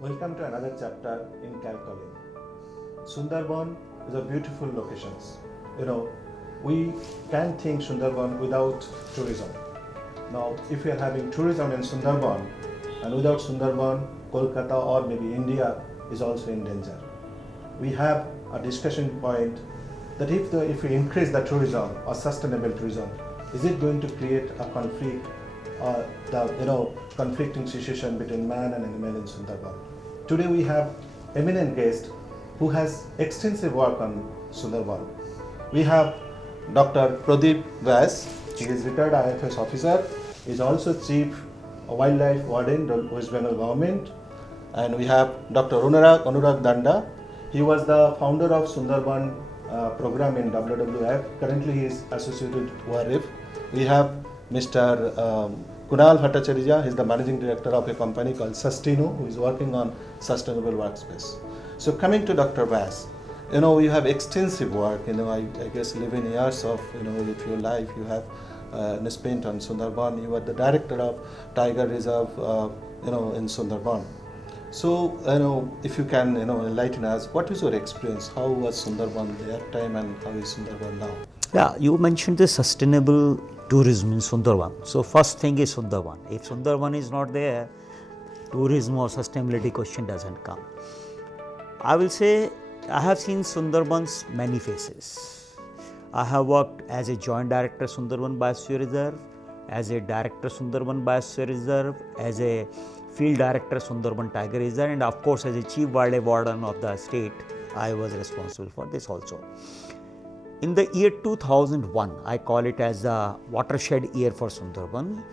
Welcome to another chapter in Calculin. Sundarban is a beautiful location. We can't think Sundarban without tourism. Now, if we are having tourism in Sundarban, and without Sundarban, Kolkata or maybe India is also in danger. We have a discussion point that if we increase the tourism or sustainable tourism, is it going to create a conflict or the conflicting situation between man and animal in Sundarban? Today we have eminent guest who has extensive work on Sundarban. We have Dr. Pradeep Vyas. He is retired IFS officer. He is also chief wildlife warden, West Bengal government. And we have Dr. Anurag Danda. He was the founder of Sundarban program in WWF. Currently he is associated ORF. We have Mr. Kunal Bhattacharya. He is the managing director of a company called Sustino, who is working on sustainable workspace. So coming to Dr. Vyas, you have extensive work. I guess 11 years of if your life you have spent on Sundarban. You are the director of Tiger Reserve, in Sundarban. So if you can enlighten us, what is your experience? How was Sundarban that time and how is Sundarban now? Yeah, you mentioned the sustainable tourism in Sundarban. So first thing is Sundarban. If Sundarban is not there, tourism or sustainability question doesn't come. I will say I have seen Sundarban's many faces. I have worked as a joint director Sundarban Biosphere Reserve, as a director Sundarban Biosphere Reserve, as a field director Sundarban Tiger Reserve, and of course as a chief wildlife warden of the state, I was responsible for this also. In the year 2001, I call it as the watershed year for Sundarban.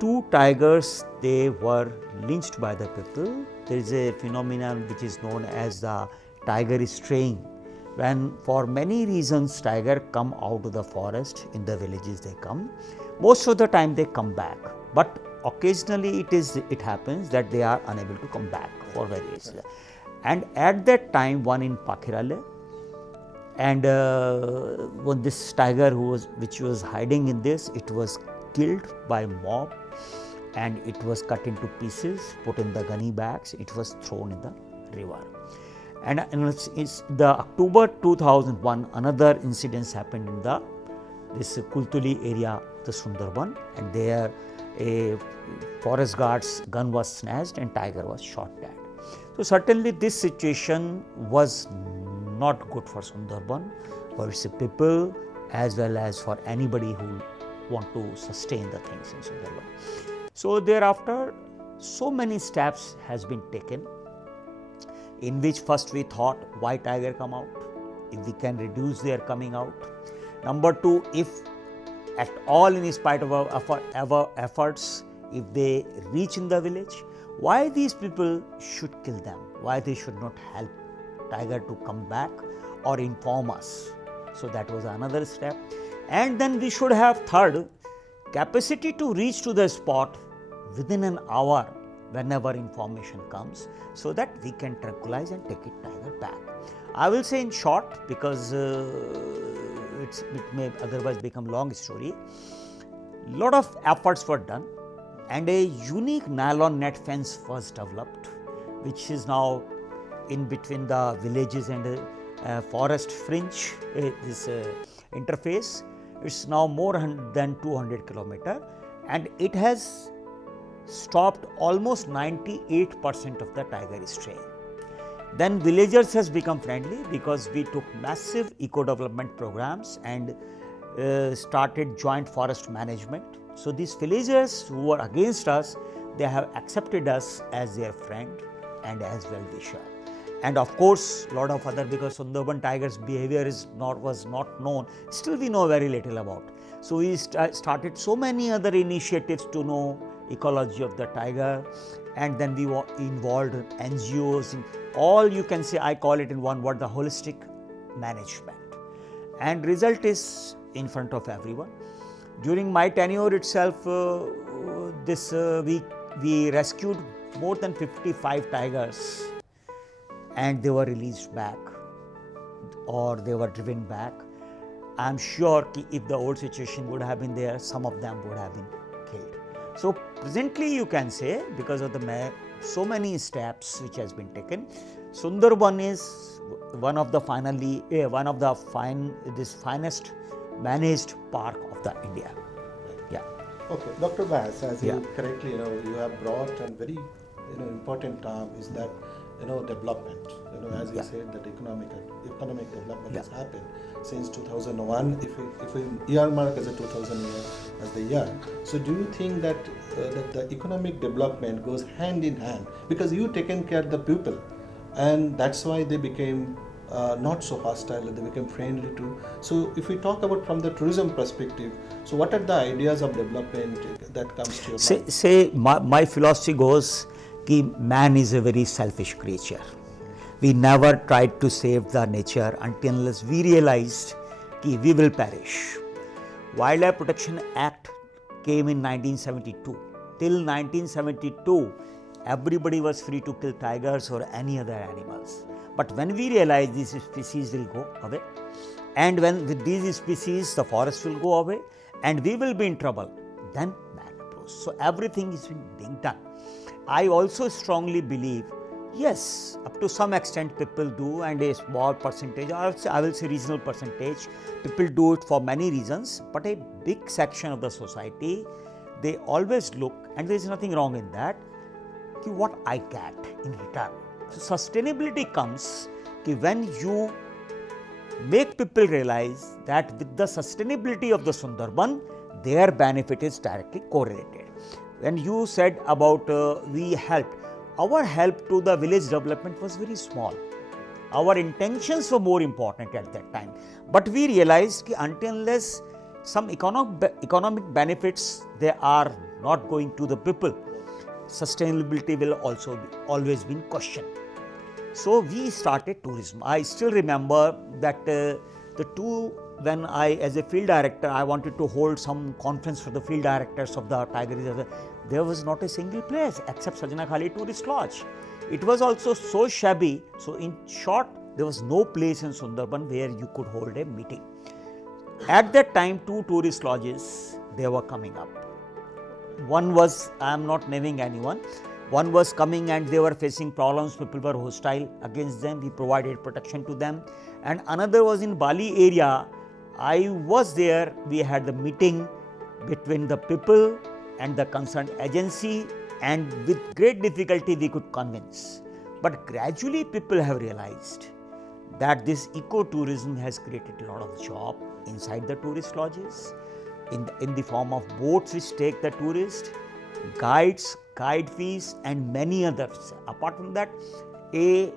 2 tigers, they were lynched by the people. There is a phenomenon which is known as the tiger straying. When for many reasons tiger come out of the forest, in the villages they come. Most of the time they come back, but occasionally it happens that they are unable to come back for various reasons. And at that time, one in Pakhirale, and when this tiger which was hiding in this, it was killed by mob and it was cut into pieces, put in the gunny bags, it was thrown in the river. And it's the October 2001, another incident happened in this Kultuli area, the Sundarban, and there a forest guard's gun was snatched and tiger was shot dead. So certainly this situation was not good for Sundarban, for its people as well as for anybody who want to sustain the things in Sundarban. So thereafter, so many steps has been taken, in which first we thought, why tiger come out? If we can reduce their coming out. Number 2, if at all in spite of our efforts, if they reach in the village, why these people should kill them? Why they should not help tiger to come back or inform us? So that was another step. And then we should have third, capacity to reach to the spot within an hour whenever information comes, so that we can tranquilize and take it tiger back. I will say in short, because it may otherwise become long story. Lot of efforts were done and a unique nylon net fence was developed, which is now in between the villages and the forest fringe, this interface. It's now more than 200 kilometers and it has stopped almost 98% of the tiger straying. Then villagers has become friendly because we took massive eco-development programs and started joint forest management. So these villagers who were against us, they have accepted us as their friend and as well-wisher. And of course, lot of other, because Sundarban tiger's behavior was not known, still we know very little about. So we started so many other initiatives to know ecology of the tiger, and then we were involved in NGOs, in all, you can say, I call it in one word, the holistic management. And result is in front of everyone. During my tenure itself, we rescued more than 55 tigers and they were released back or they were driven back. I am sure if the old situation would have been there, some of them would have been killed. So presently you can say, because of the so many steps which has been taken. Sundarban is one of the finest managed park of the India. Yeah. Okay, Dr. Bass, as Yeah. you correctly, you have brought a very, important term is that, development. As you Yeah. said, that economic development Yeah. has happened since 2001. If we earmark as a 2000 year as the year, so do you think that that the economic development goes hand in hand because you taken care of the people, and that's why they became not so hostile, they became friendly too. So if we talk about from the tourism perspective, so what are the ideas of development that comes to your mind? My philosophy goes that man is a very selfish creature. We never tried to save the nature until unless we realized that we will perish. Wildlife Protection Act came in 1972. Till 1972, everybody was free to kill tigers or any other animals. But when we realized these species will go away, and when with these species the forest will go away, and we will be in trouble, then man approach. So everything is being done. I also strongly believe, yes, up to some extent people do, and a small percentage, I will say reasonable percentage, people do it for many reasons, but a big section of the society, they always look, and there is nothing wrong in that, what I get in return. So sustainability comes when you make people realize that with the sustainability of the Sundarban, their benefit is directly correlated. When you said about we helped, our help to the village development was very small. Our intentions were more important at that time. But we realized that until unless some economic benefits they are not going to the people, sustainability will also always be questioned. So we started tourism. I still remember that when I, as a field director, I wanted to hold some conference for the field directors of the tiger reserve. There was not a single place except Sajna Khali Tourist Lodge. It was also so shabby. So in short, there was no place in Sundarban where you could hold a meeting. At that time, 2 tourist lodges, they were coming up. One was, I am not naming anyone, one was coming and they were facing problems, people were hostile against them, we provided protection to them. And another was in Bali area, I was there, we had the meeting between the people and the concerned agency, and with great difficulty we could convince. But gradually people have realized that this ecotourism has created a lot of job inside the tourist lodges, in the form of boats which take the tourist, guides, guide fees, and many others. Apart from that, a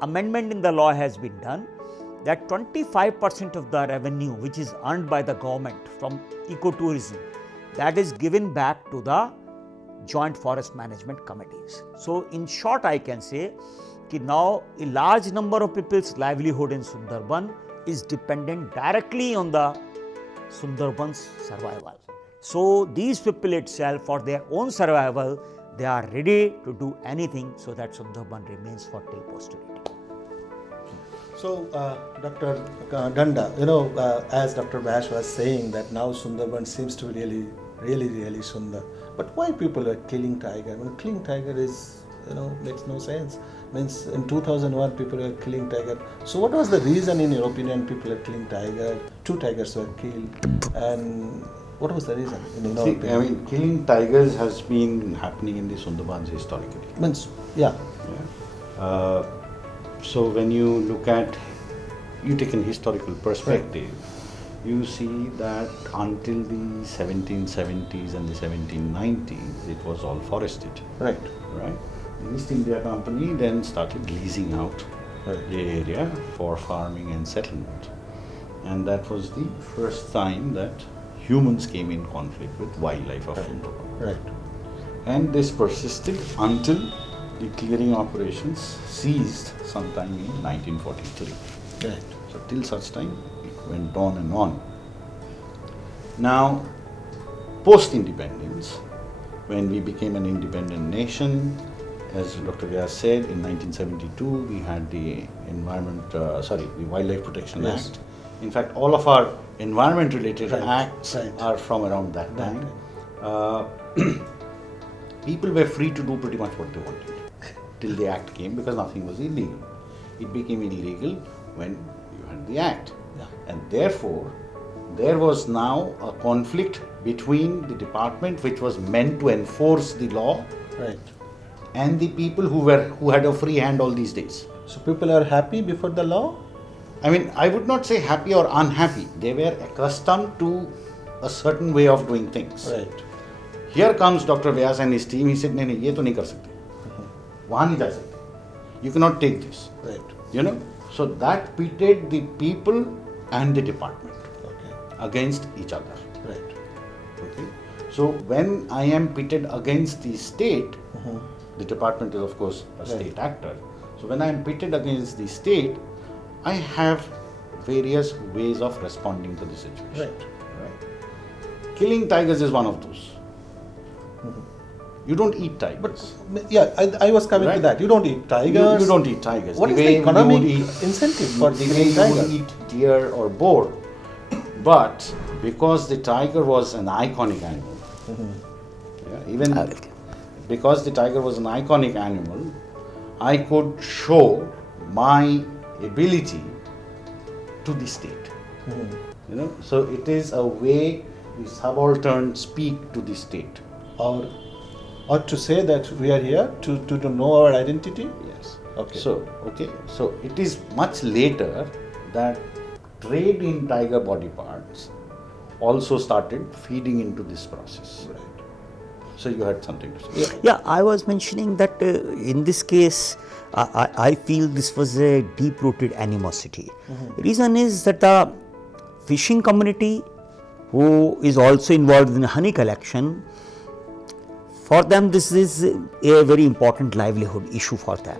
amendment in the law has been done that 25% of the revenue which is earned by the government from ecotourism, that is given back to the joint forest management committees. So in short, I can say that now a large number of people's livelihood in Sundarban is dependent directly on the Sundarban's survival. So these people itself, for their own survival, they are ready to do anything so that Sundarban remains for till posterity. So, Dr. Danda, as Dr. Bash was saying that now Sundarban seems to be really sundar. But why people are killing tiger? When killing tiger is, makes no sense. Means in 2001 people were killing tiger. So what was the reason in your opinion people are killing tiger? 2 tigers were killed, and what was the reason in your opinion? I mean, killing tigers has been happening in the Sundarbans historically. Means, yeah. So when you look at, you take an historical perspective, you see that until the 1770s and the 1790s, it was all forested. Right. Right. The East India Company then started leasing out the area for farming and settlement. And that was the first time that humans came in conflict with wildlife of Sundarban. Right. And this persisted until the clearing operations ceased sometime in 1943. Right. So till such time it went on and on. Now, post-independence, when we became an independent nation, as Dr. Vyas said, in 1972 we had the Wildlife Protection Act. In fact, all of our environment-related acts are from around that time. people were free to do pretty much what they wanted till the act came, because nothing was illegal. It became illegal when you had the act. Yeah. And therefore, there was now a conflict between the department which was meant to enforce the law Right. and the people who had a free hand all these days. So people are happy before the law? I mean, I would not say happy or unhappy. They were accustomed to a certain way of doing things. Right. Here comes Dr. Vyas and his team. He said, "नहीं ये तो नहीं कर सकते, वहाँ नहीं जा सकते. You cannot take this." Right. You know, so that pitted the people and the department Okay. against each other. Right. Okay. So when I am pitted against the state, Mhm. the department is of course a Right. state actor. So when I am pitted against the state, I have various ways of responding to the situation. Right. Right. Killing tigers is one of those. You don't eat tigers. But yeah, I was coming to Right. that. You don't eat tigers. You don't eat tigers. What The is the way you economic would eat- incentive for the way killing you tiger? would eat deer or boar. But because the tiger was an iconic animal, yeah, even I will. because the tiger was an iconic animal, I could show my ability to the state. You know, so it is a way the subaltern speak to the state. Or to say that we are here to know our identity? Yes. Okay. So it is much later that trade in tiger body parts also started feeding into this process. Right. So you had something to say. Yeah, I was mentioning that in this case, I feel this was a deep-rooted animosity. Reason is that the fishing community, who is also involved in honey collection, for them this is a very important livelihood issue for them.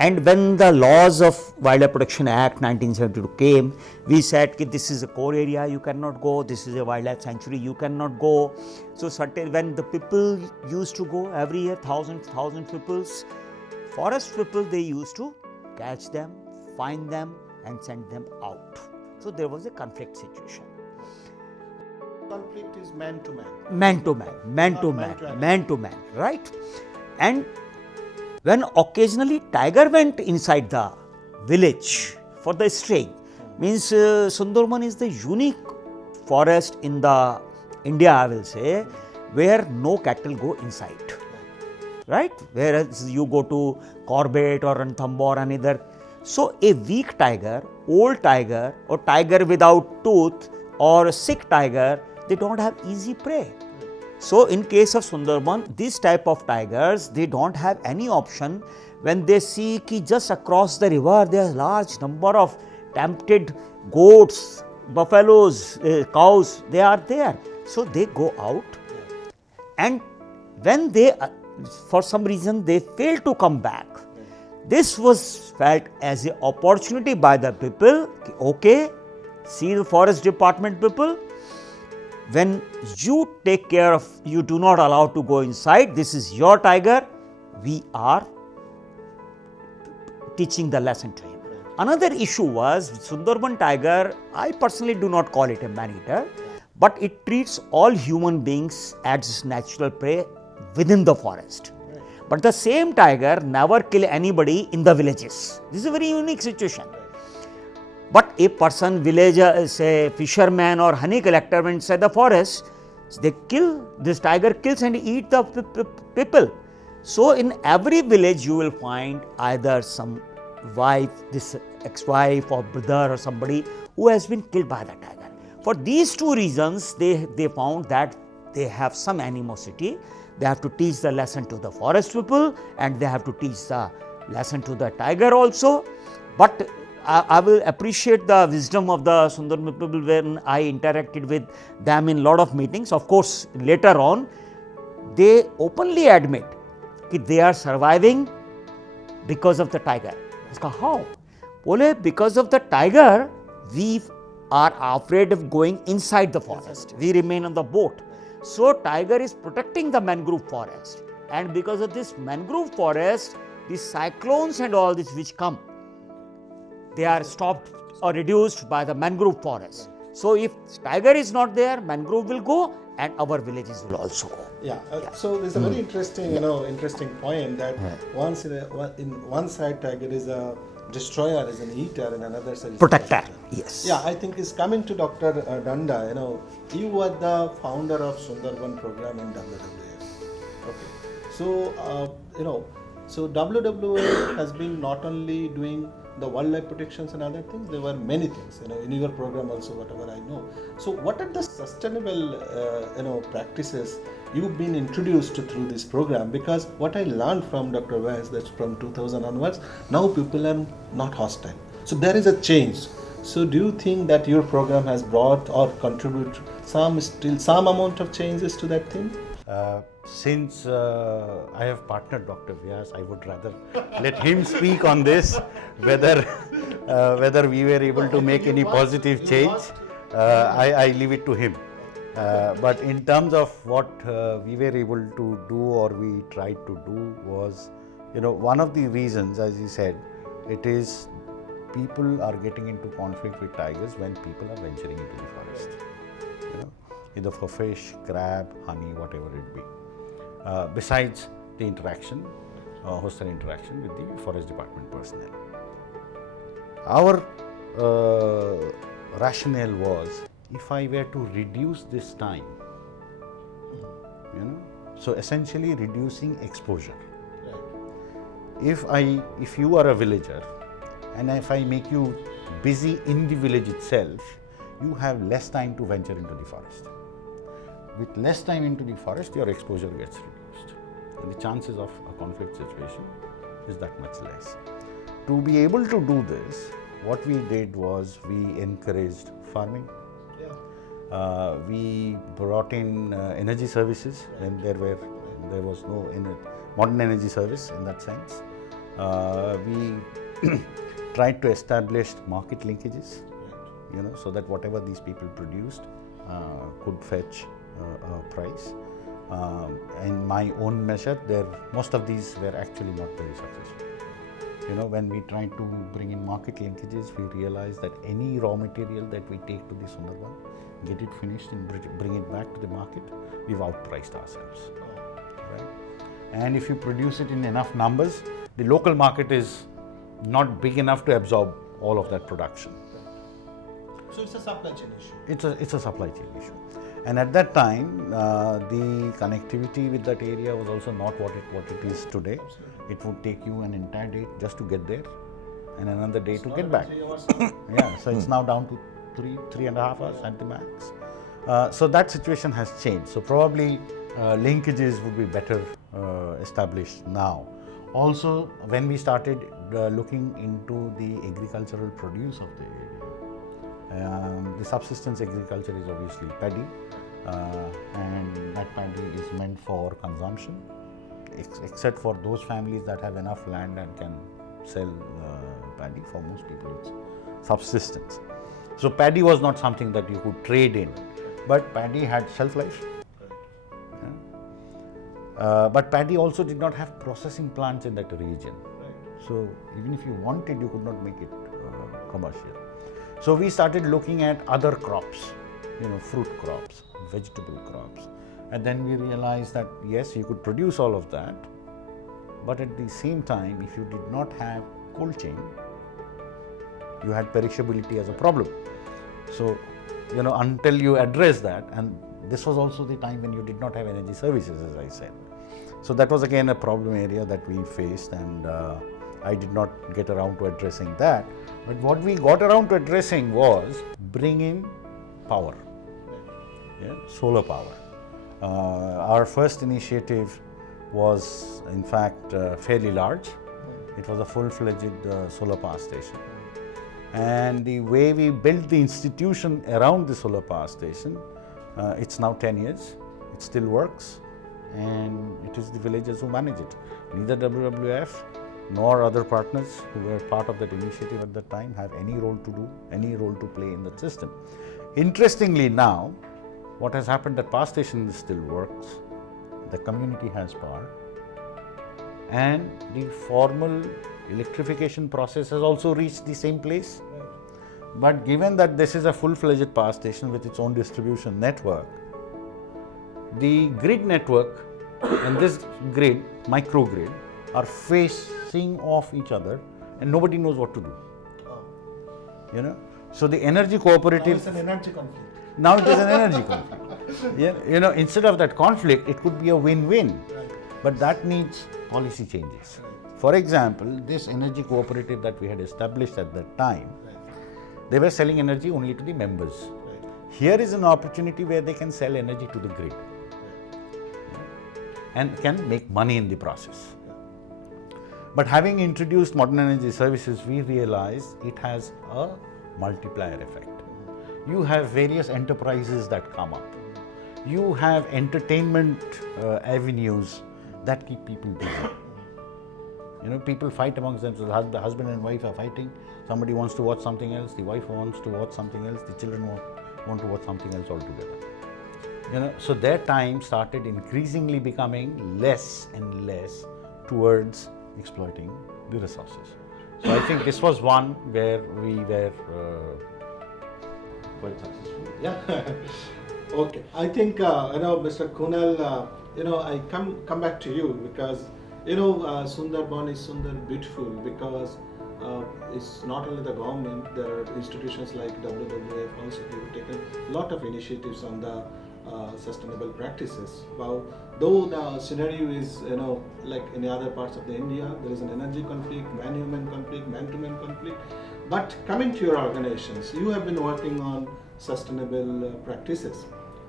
And when the laws of Wildlife Protection Act 1972 came, we said that this is a core area, you cannot go, this is a wildlife sanctuary, you cannot go. So certain, when the people used to go every year, thousand people, forest people, they used to catch them, find them and send them out. So there was a conflict situation. Conflict is man to man. Man to man, man to Not man, man to animal. man to man, right? And when occasionally tiger went inside the village for the straying, means Sundarban is the unique forest in the India, I will say, where no cattle go inside, right? Whereas you go to Corbett or Ranthambore or another. So a weak tiger, old tiger or tiger without tooth or a sick tiger, they don't have easy prey. So in case of Sundarban, this type of tigers, they don't have any option. When they see ki just across the river, there are large number of tempted goats, buffaloes, cows, they are there. So they go out, and when they, for some reason, they fail to come back. This was felt as an opportunity by the people. Okay, see the forest department people, when you take care of, you do not allow to go inside, this is your tiger, we are teaching the lesson to him. Another issue was Sundarban tiger, I personally do not call it a man-eater, but it treats all human beings as natural prey within the forest. But the same tiger never kill anybody in the villages. This is a very unique situation. But a person, villager, say fisherman or honey collector went inside the forest, they kill, this tiger kills and eat the people. So in every village you will find either some wife, this ex-wife or brother or somebody who has been killed by the tiger. For these two reasons, they found that they have some animosity. They have to teach the lesson to the forest people and they have to teach the lesson to the tiger also. But I will appreciate the wisdom of the Sundarban people when I interacted with them in lot of meetings. Of course, later on, they openly admit that they are surviving because of the tiger. Asked, how? Bole, because of the tiger, we are afraid of going inside the forest. We remain on the boat. So, tiger is protecting the mangrove forest. And because of this mangrove forest, the cyclones and all this which come, they are stopped or reduced by the mangrove forest. So, if tiger is not there, mangrove will go and our villages will also go. Yeah. So there's a very interesting, interesting point that once in one side tiger is a destroyer, is an eater, and another side is Protector. a protector. Yes. Yeah, I think it's coming to Dr. Danda. You were the founder of Sundarban program in WWF. Okay. So so WWF has been not only doing the wildlife protections and other things. There were many things. In your program also, whatever I know. So what are the sustainable practices you've been introduced to through this program? Because what I learned from Dr. Vyas, that's from 2000 onwards, now people are not hostile. So there is a change. So do you think that your program has brought or contributed some amount of changes to that thing? Since I have partnered Dr. Vyas, I would rather let him speak on this, whether we were able to make any positive change. I leave it to him. But in terms of what we were able to do or we tried to do was, one of the reasons, as you said, it is people are getting into conflict with tigers when people are venturing into the forest. Either for fish, crab, honey, whatever it be. Besides the interaction, hostile interaction with the forest department personnel. Our rationale was, if I were to reduce this time, so essentially reducing exposure. Right. If you are a villager, and if I make you busy in the village itself, you have less time to venture into the forest. With less time into the forest, your exposure gets reduced, and the chances of a conflict situation is that much less. To be able to do this, what we did was we encouraged farming. Yeah. We brought in energy services when there was no modern energy service in that sense. We tried to establish market linkages, so that whatever these people produced could fetch a price. In my own measure, most of these were actually not very successful. When we tried to bring in market linkages, we realized that any raw material that we take to the Sundarban, get it finished and bring it back to the market, we've outpriced ourselves. Right? And if you produce it in enough numbers, the local market is not big enough to absorb all of that production. So it's a supply chain issue. It's a supply chain issue. And at that time, the connectivity with that area was also not what it is today. Absolutely. It would take you an entire day just to get there and another day to get back. 3 hours. Yeah, so it's now down to 3.5 hours at the max. So that situation has changed. So probably linkages would be better established now. Also, when we started looking into the agricultural produce of the area, the subsistence agriculture is obviously paddy, and that paddy is meant for consumption, except for those families that have enough land and can sell paddy. For most people, it's subsistence. So paddy was not something that you could trade in, but paddy had shelf life. But paddy also did not have processing plants in that region. So even if you wanted, you could not make it commercial. So we started looking at other crops, fruit crops, vegetable crops. And then we realized that yes, you could produce all of that, but at the same time, if you did not have cold chain, you had perishability as a problem. So, until you address that, and this was also the time when you did not have energy services, as I said. So that was again a problem area that we faced, and I did not get around to addressing that. But what we got around to addressing was bringing power, solar power. Our first initiative was in fact fairly large. It was a full-fledged solar power station. And the way we built the institution around the solar power station, it's now 10 years, it still works, and it is the villagers who manage it. Neither WWF nor other partners who were part of that initiative at that time have any role to play in that system. Interestingly now, what has happened, that power station still works, the community has power, and the formal electrification process has also reached the same place. But given that this is a full-fledged power station with its own distribution network, the grid network and this grid, microgrid, are facing off each other and nobody knows what to do. You know, so the energy cooperative. Now it's an energy conflict. Now it is an energy conflict. Yeah, you know, instead of that conflict, it could be a win-win. Right. But that needs policy changes. For example, this energy cooperative that we had established at that time, they were selling energy only to the members. Right. Here is an opportunity where they can sell energy to the grid and can make money in the process. But having introduced modern energy services, we realized it has a multiplier effect. You have various enterprises that come up. You have entertainment avenues that keep people busy. You know, people fight amongst themselves. The husband and wife are fighting. Somebody wants to watch something else. The wife wants to watch something else. The children want to watch something else altogether. You know, so their time started increasingly becoming less and less towards exploiting the resources. So I think this was one where we were quite successful. Yeah. Okay. I think Mr. Kunal, I come back to you because Sundarban is Sundar beautiful because it's not only the government. There are institutions like WWF also who taken a lot of initiatives on the sustainable practices. Well, though the scenario is like in the other parts of the India, there is an energy conflict, man-human conflict, man-to-man conflict. But coming to your organizations, you have been working on sustainable practices.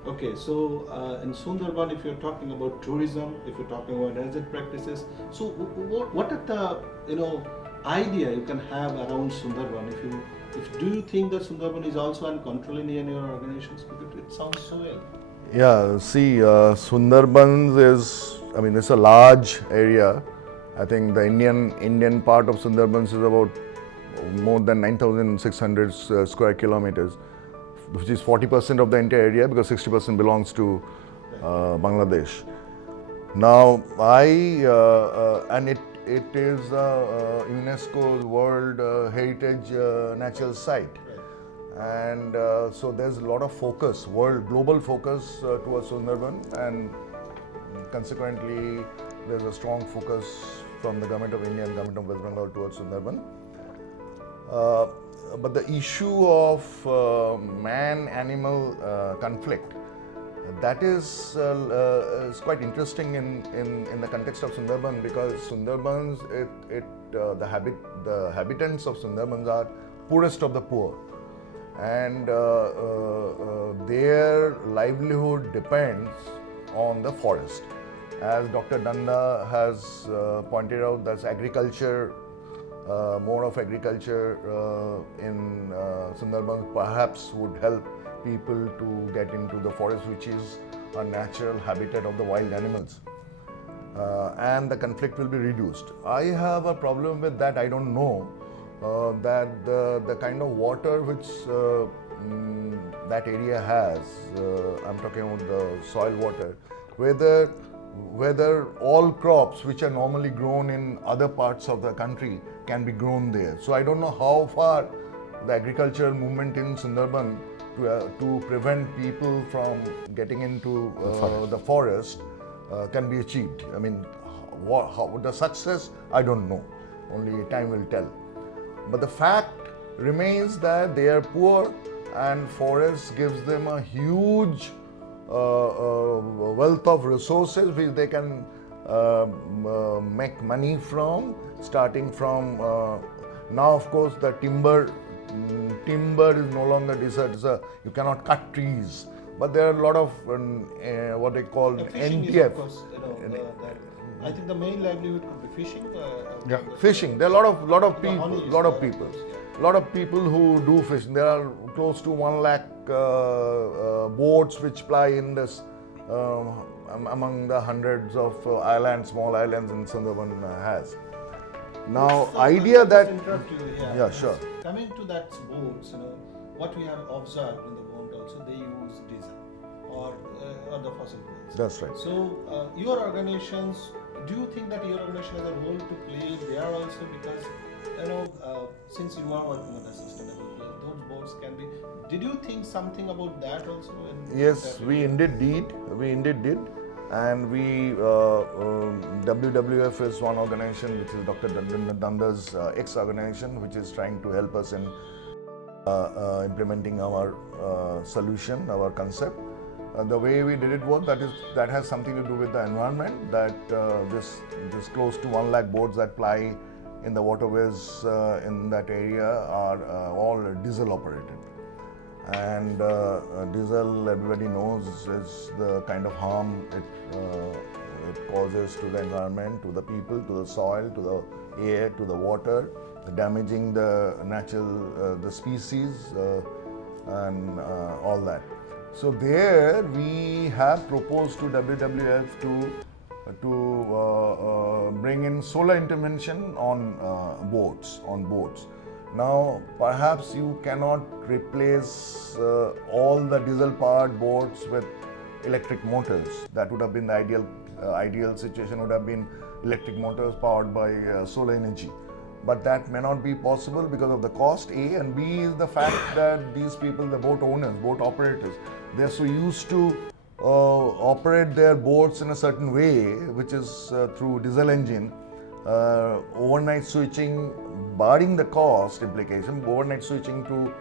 Okay, so in Sundarban, if you're talking about tourism, if you're talking about energy practices, so what are the idea you can have around Sundarban? Do you think that Sundarban is also uncontrolled in your organizations? Because it sounds so well. Yeah, see, Sundarbans it's a large area. I think the Indian part of Sundarbans is about more than 9,600 square kilometers, which is 40% of the entire area because 60% belongs to Bangladesh. Now, and it is UNESCO's World Heritage Natural Site. And so there's a lot of focus, global focus towards Sundarban, and consequently there's a strong focus from the Government of India and Government of West Bengal towards Sundarban. But the issue of man-animal conflict, that is quite interesting in the context of Sundarban, because Sundarbans, the habitants of Sundarbans are poorest of the poor, and their livelihood depends on the forest. As Dr. Danda has pointed out, that's agriculture, more of agriculture in Sundarban perhaps would help people to get into the forest, which is a natural habitat of the wild animals, and the conflict will be reduced. I have a problem with that. I don't know that the kind of water which that area has, I'm talking about the soil water, whether all crops which are normally grown in other parts of the country can be grown there. So I don't know how far the agricultural movement in Sundarban to prevent people from getting into the forest can be achieved. I mean, how the success, I don't know. Only time will tell. But the fact remains that they are poor, and forest gives them a huge wealth of resources which they can make money from, starting from now. Of course, the timber is no longer desert. You cannot cut trees, but there are a lot of what they call NTF. I think the main livelihood could be fishing. Fishing. There are a lot of people who do fishing. There are close to 1 lakh boats which ply in this among the hundreds of small islands in Sundarban has. Now, so idea that interrupt you, yeah, sure. Coming to that boats, what we have observed in the world also, they use diesel or the fossil fuels. That's right. So your organizations, do you think that your organization has a role to play there also? Because since you are working on the sustainable, those boats can be Did you think something about that also? Yes, we indeed did. And WWF is one organization, which is Dr. Danda's ex-organization, which is trying to help us in implementing our solution, our concept. The way we did it was that has something to do with the environment. That this close to 1 lakh boats that ply in the waterways in that area are all diesel operated. And diesel, everybody knows, is the kind of harm it causes to the environment, to the people, to the soil, to the air, to the water, damaging the natural the species and all that. So there we have proposed to WWF to bring in solar intervention on boats. Now, perhaps you cannot replace all the diesel-powered boats with electric motors. That would have been the ideal situation. Would have been electric motors powered by solar energy. But that may not be possible because of the cost, A, and B is the fact that these people, the boat owners, boat operators, they are so used to operate their boats in a certain way, which is through diesel engine. Overnight switching, barring the cost implication, overnight switching to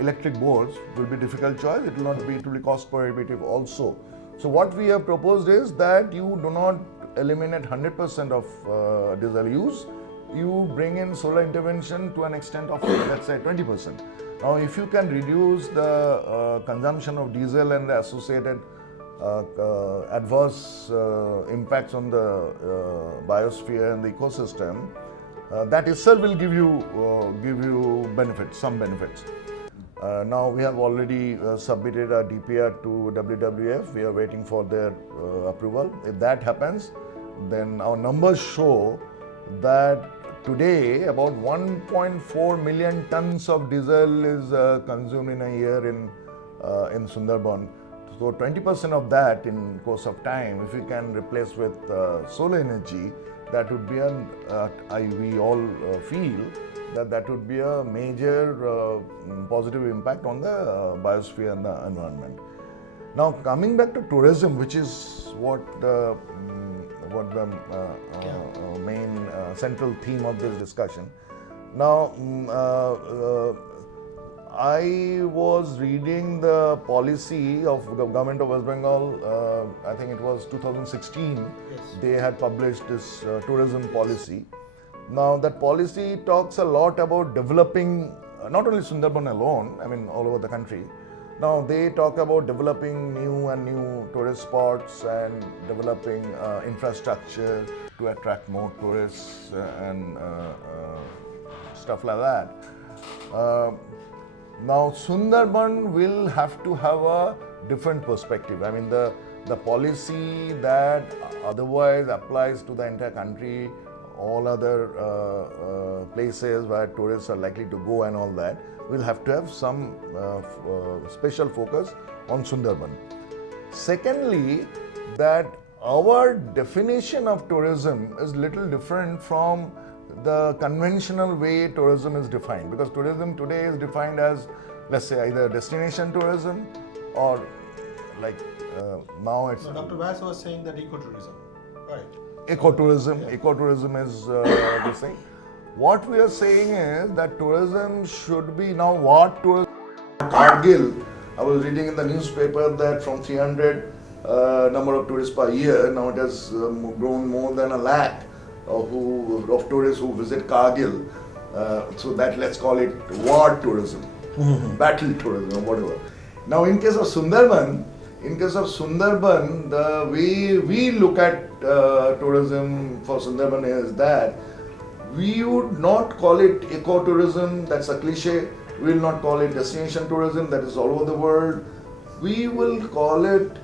electric boats will be a difficult choice. It will not be, it will be cost prohibitive also. So what we have proposed is that you do not eliminate 100% of diesel use. You bring in solar intervention to an extent of, let's say, 20%. Now, if you can reduce the consumption of diesel and the associated adverse impacts on the biosphere and the ecosystem, that itself will give you benefits, some benefits. Now we have already submitted a DPR to WWF. We are waiting for their approval. If that happens, then our numbers show that today about 1.4 million tons of diesel is consumed in a year in Sundarban. So 20% of that in course of time, if we can replace with solar energy, that would be we all feel that would be a major positive impact on the biosphere and the environment. Now coming back to tourism, which is what the main central theme of this discussion. Now I was reading the policy of the government of West Bengal, I think it was 2016, Yes. They had published this tourism policy. Now that policy talks a lot about developing, not only Sundarban alone, I mean all over the country. Now they talk about developing new tourist spots and developing infrastructure to attract more tourists and stuff like that. Now Sundarban will have to have a different perspective. I mean the policy that otherwise applies to the entire country, all other places where tourists are likely to go and all that, will have to have some special focus on Sundarban. Secondly, that our definition of tourism is little different from the conventional way tourism is defined, because tourism today is defined as, let's say, either destination tourism or like now it's... So Dr. Vyas was saying that ecotourism, right? Ecotourism. Yeah. Ecotourism is this thing. What we are saying is that tourism should be now what tourism. Kargil, I was reading in the newspaper that from 300 number of tourists per year, now it has grown more than 1 lakh of tourists who visit Kargil. So that, let's call it war tourism, battle tourism, or whatever. Now in case of Sundarban, the way we look at tourism for Sundarban is that we would not call it ecotourism, that's a cliche. We will not call it destination tourism, that is all over the world. We will call it,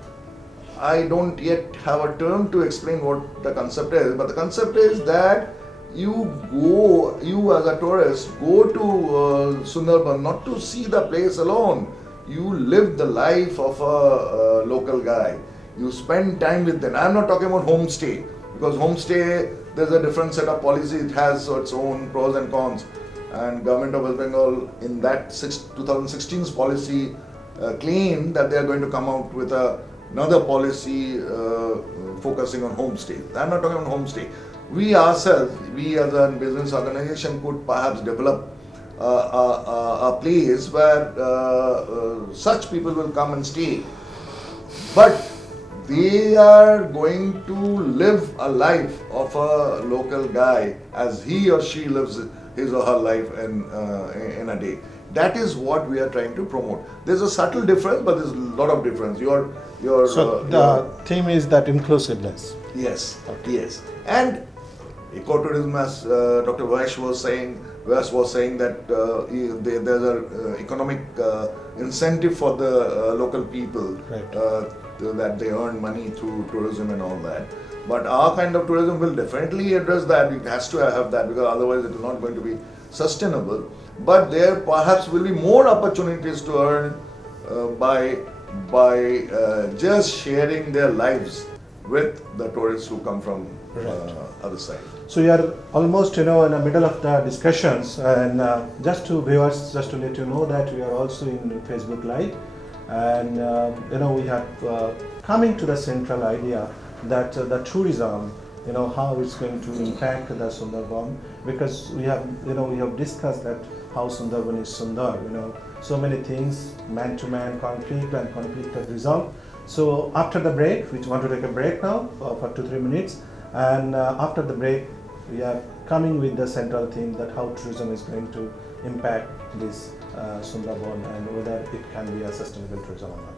I don't yet have a term to explain what the concept is, but the concept is that you as a tourist go to Sundarban not to see the place alone. You live the life of a local guy. You spend time with them. I'm not talking about homestay, because homestay, there's a different set of policy. It has its own pros and cons. and government of West Bengal in that 2016's policy claimed that they are going to come out with another policy focusing on homestay. I'm not talking about homestay. We ourselves, we as a business organization could perhaps develop a place where such people will come and stay. But they are going to live a life of a local guy as he or she lives his or her life in a day. That is what we are trying to promote. There's a subtle difference, but there's a lot of difference. So the theme is that inclusiveness. Yes, yes. And ecotourism, as Dr. Vash was saying that there's an economic incentive for the local people, Right. that they earn money through tourism and all that. But our kind of tourism will definitely address that. It has to have that, because otherwise it is not going to be sustainable. But there perhaps will be more opportunities to earn by just sharing their lives with the tourists who come from other side. So we are almost, in the middle of the discussions, and just to viewers, just to let you know that we are also in Facebook Live, and we have coming to the central idea that the tourism, how it's going to impact the Sundarban, because we have discussed that how Sundarban is Sundar, so many things, man-to-man conflict and conflict of resolve. So after the break, we want to take a break now for 2-3 minutes, and after the break, we are coming with the central theme that how tourism is going to impact this Sundarban and whether it can be a sustainable tourism or not.